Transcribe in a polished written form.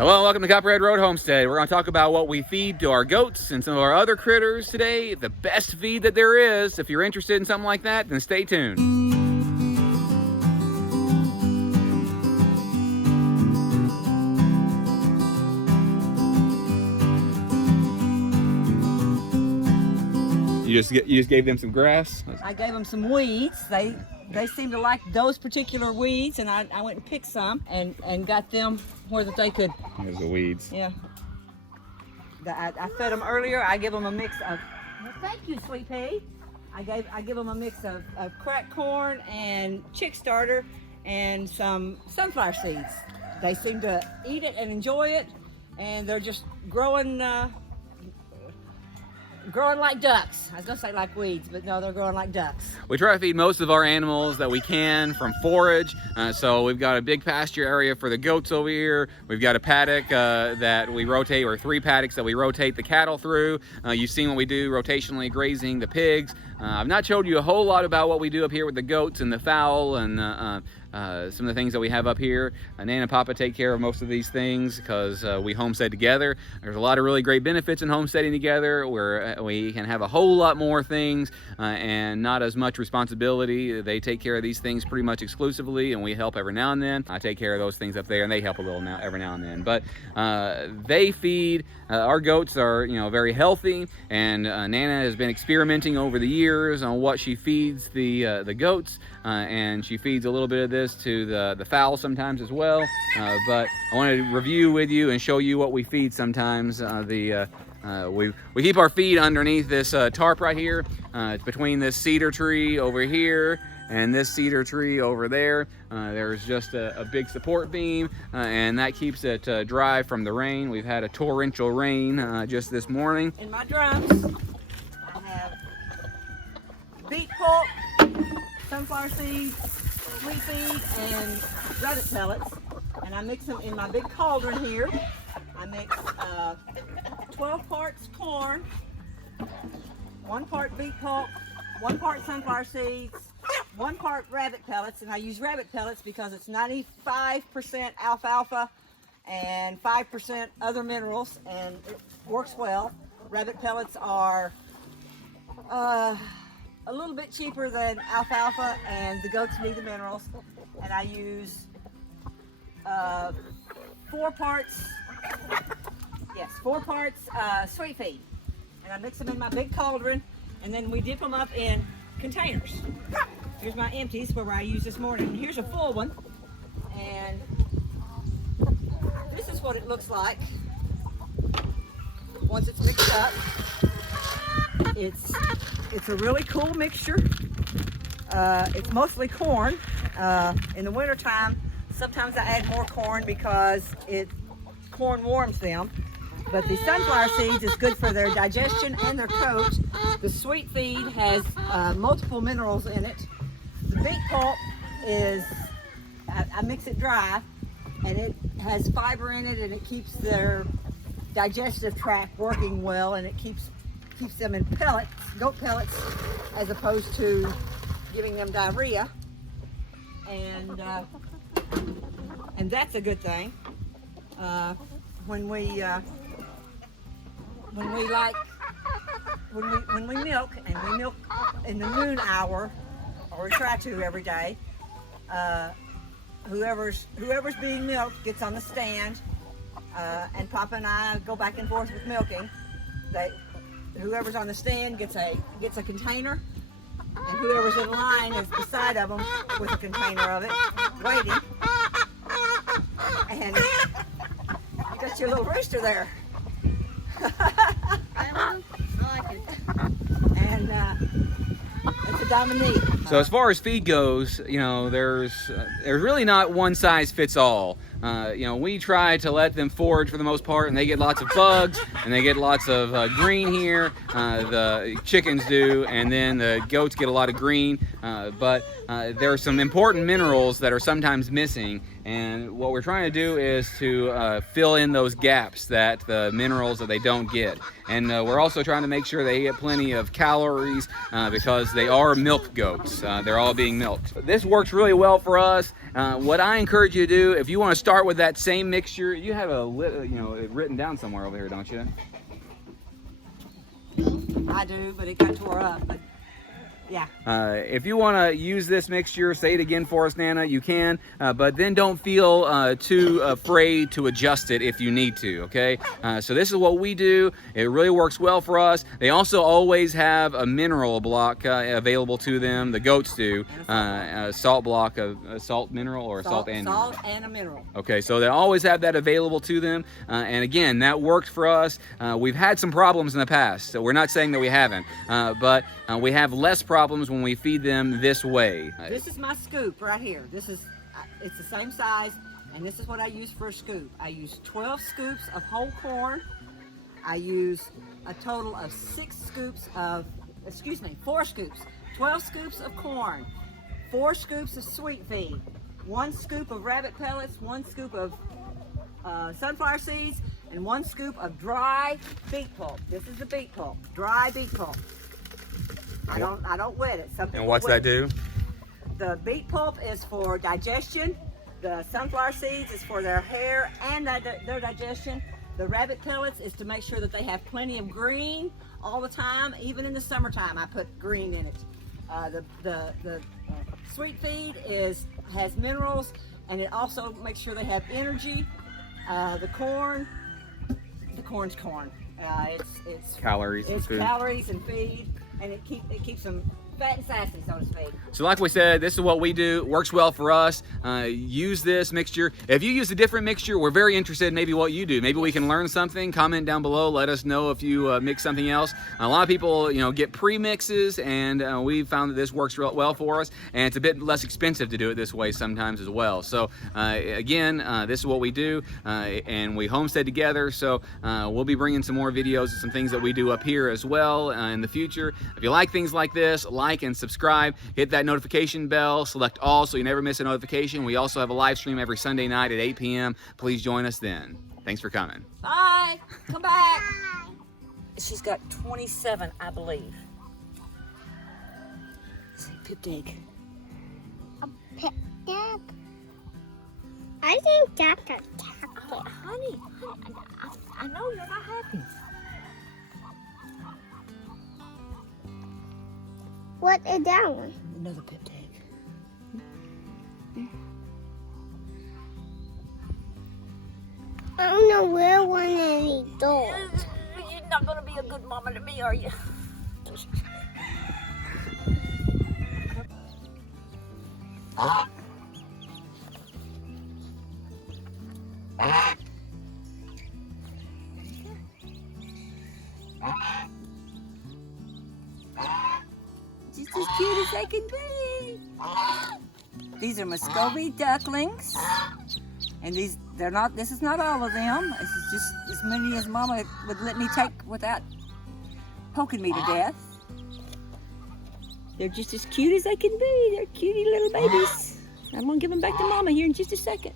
Hello and welcome to Copperhead Road Homestead. We're going to talk about what we feed to our goats and some of our other critters today. The best feed that there is. If you're interested in something like that, then stay tuned. You just gave them some grass? I gave them some weeds. They seem to like those particular weeds, and I went and picked some and got them where that they could. There's the weeds. Yeah. I fed them earlier. I give them a mix of. Well, thank you, Sweet Pea. I give them a mix of cracked corn and chick starter and some sunflower seeds. They seem to eat it and enjoy it, and they're just growing like ducks. I was gonna say like weeds, but no, they're growing like ducks. We try to feed most of our animals that we can from forage. So we've got a big pasture area for the goats over here. We've got a paddock that we rotate, or 3 paddocks that we rotate the cattle through. You've seen what we do rotationally grazing the pigs. I've not showed you a whole lot about what we do up here with the goats and the fowl and some of the things that we have up here. Nan and Papa take care of most of these things because we homestead together. There's a lot of really great benefits in homesteading together where we can have a whole lot more things and not as much responsibility. They take care of these things pretty much exclusively, and we help every now and then. I take care of those things up there, and they help a little every now and then. But they feed. Our goats are, very healthy, and Nana has been experimenting over the years on what she feeds the goats, and she feeds a little bit of this to the fowl sometimes as well. But I wanted to review with you and show you what we feed sometimes. We keep our feed underneath this tarp right here. It's between this cedar tree over here and this cedar tree over there. There's just a big support beam, and that keeps it dry from the rain. We've had a torrential rain just this morning. In my drums, I have beet pulp, sunflower seeds, sweet feed, and rabbit pellets, and I mix them in my big cauldron here. I mix 12 parts corn, 1 part beet pulp, 1 part sunflower seeds, 1 part rabbit pellets, and I use rabbit pellets because it's 95% alfalfa and 5% other minerals, and it works well. Rabbit pellets are a little bit cheaper than alfalfa, and the goats need the minerals. And I use 4 parts sweet feed, and I mix them in my big cauldron, and then we dip them up in containers. Here's my empties where I used this morning. Here's a full one, and this is what it looks like once it's mixed up. It's a really cool mixture. It's mostly corn. In the winter time, sometimes I add more corn because corn warms them. But the sunflower seeds is good for their digestion and their coat. The sweet feed has multiple minerals in it. The beet pulp is, I mix it dry, and it has fiber in it, and it keeps their digestive tract working well, and it keeps them in pellets, goat pellets, as opposed to giving them diarrhea. And that's a good thing. When we milk, and we milk in the noon hour, or we try to every day, whoever's being milked gets on the stand, and Papa and I go back and forth with milking. Whoever's on the stand gets a container, and whoever's in line is beside of them with a container of it, waiting. And you got your little rooster there. I like it. And it's a Dominique. So as far as feed goes, there's really not one size fits all. We try to let them forage for the most part, and they get lots of bugs, and they get lots of green here. The chickens do, and then the goats get a lot of green. But there are some important minerals that are sometimes missing, And what we're trying to do is to fill in those gaps, that the minerals that they don't get. And we're also trying to make sure they get plenty of calories because they are milk goats. They're all being milked. This works really well for us. What I encourage you to do, if you want to start with that same mixture, you have it written down somewhere over here, don't you? I do, but it got tore up. But yeah. If you want to use this mixture, say it again for us, Nana, you can, but then don't feel too afraid to adjust it if you need to, okay? So this is what we do. It really works well for us. They also always have a mineral block available to them. The goats do. A salt block, a salt mineral or a salt and mineral? Salt and a mineral. Okay, so they always have that available to them. And again, that worked for us. We've had some problems in the past, so we're not saying that we haven't, but we have less problems when we feed them this way. This is my scoop right here. It's the same size, and this is what I use for a scoop. I use 12 scoops of whole corn. I use a total of 4 scoops. 12 scoops of corn, 4 scoops of sweet feed, 1 scoop of rabbit pellets, 1 scoop of sunflower seeds, and 1 scoop of dry beet pulp. This is the beet pulp, dry beet pulp. I don't wet it. And what's that do? The beet pulp is for digestion. The sunflower seeds is for their hair and their digestion. The rabbit pellets is to make sure that they have plenty of green all the time. Even in the summertime, I put green in it. The sweet feed has minerals, and it also makes sure they have energy. The corn's corn. It's calories. It's and food. calories and feed. And it keeps them fat and sassy, so to speak. So like we said, this is what we do. It works well for us. Use this mixture. If you use a different mixture, we're very interested in maybe what you do. Maybe we can learn something. Comment down below. Let us know if you mix something else. A lot of people, get pre-mixes, and we've found that this works real well for us. And it's a bit less expensive to do it this way sometimes as well. So again, this is what we do, and we homestead together. So we'll be bringing some more videos of some things that we do up here as well in the future. If you like things like this, like and subscribe, hit that notification bell, select all so you never miss a notification. We also have a live stream every Sunday night at 8 p.m. Please join us then. Thanks for coming. Bye. Come back. Bye. She's got 27, I believe. See, pip dig. A pip dig? I think that's a tackle. Honey, I know you're not happy. What is that one? Another pip dig. I don't know where one of these dogs. You're not going to be a good mama to me, are you? Just as cute as they can be. These are Muscovy ducklings, and this is not all of them. This is just as many as Mama would let me take without poking me to death. They're just as cute as they can be. They're cutie little babies. I'm gonna give them back to Mama here in just a second.